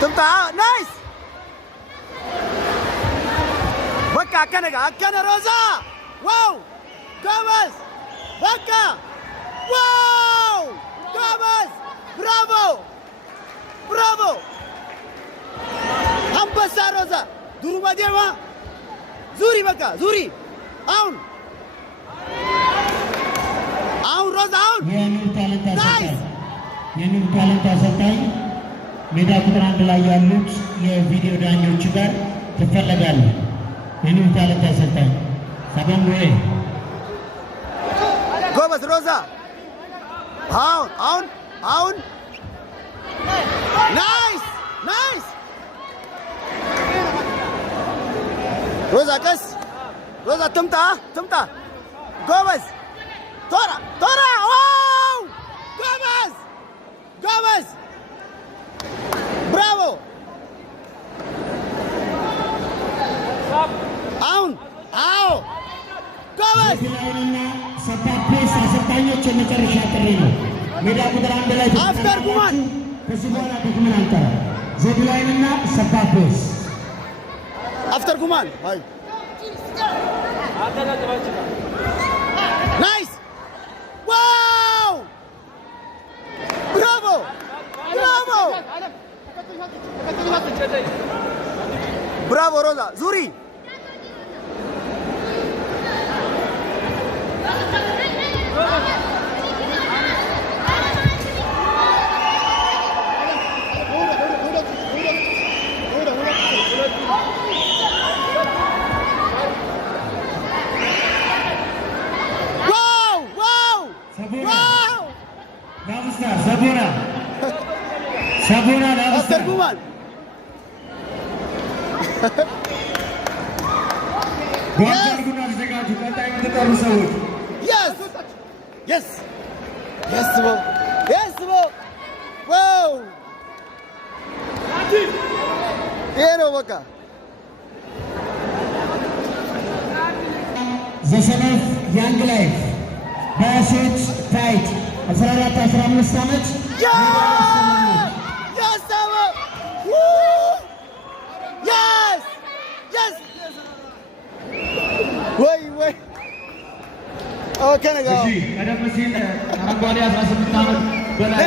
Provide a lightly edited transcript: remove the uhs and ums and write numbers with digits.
تمتع نايس بكا أكنا روزا واو جامس بكا واو جامس برافو أمبسا روزا دورو ما ديما زوري بكا زوري أون روزا أون نايس የኑር ታለንት አሰልጣኝ ሜዳ ቁጥር 1 ላይ ያሉት የቪዲዮ ዳኞች ጋር ትፈለጋለህ። የኑር ታለንት አሰልጣኝ ሰባም ወይ ጎበዝ ሮዛ አሁን ናይስ ሮዛ ቀስ ሮዛ ትምጣ ጎበዝ ቶራ ዋው ጎበዝ ብራቮ አሁን አዎ ጎበዝ ሰፓፕሬስ አሰልጣኞች የመጨረሻ ጥሪ ነው። ሜዳ ቁጥር 1 ላይ አፍተር ጉማን ከዚህ በኋላ ደግመን አንጠራም። ዜድላይንና ሰፓፕሬስ አፍተር ጉማን አይ ናይስ ዋው ብራቮ ብራቮ ሮዛ ዙሪ ሰቦና አፍተር ጉማን ጓንታርጉና ተዘጋጁ። ቀጣይ የምትጠሩ ሰዎች yes ዋው ይሄ ነው በቃ ዘሰነፍ ያንግ ላይፍ በሴት ታይት 14-15 ዓመት ወይ ኦኬ ነው። ቀደም ሲል አረንጓዴ 18 ዓመት በላይ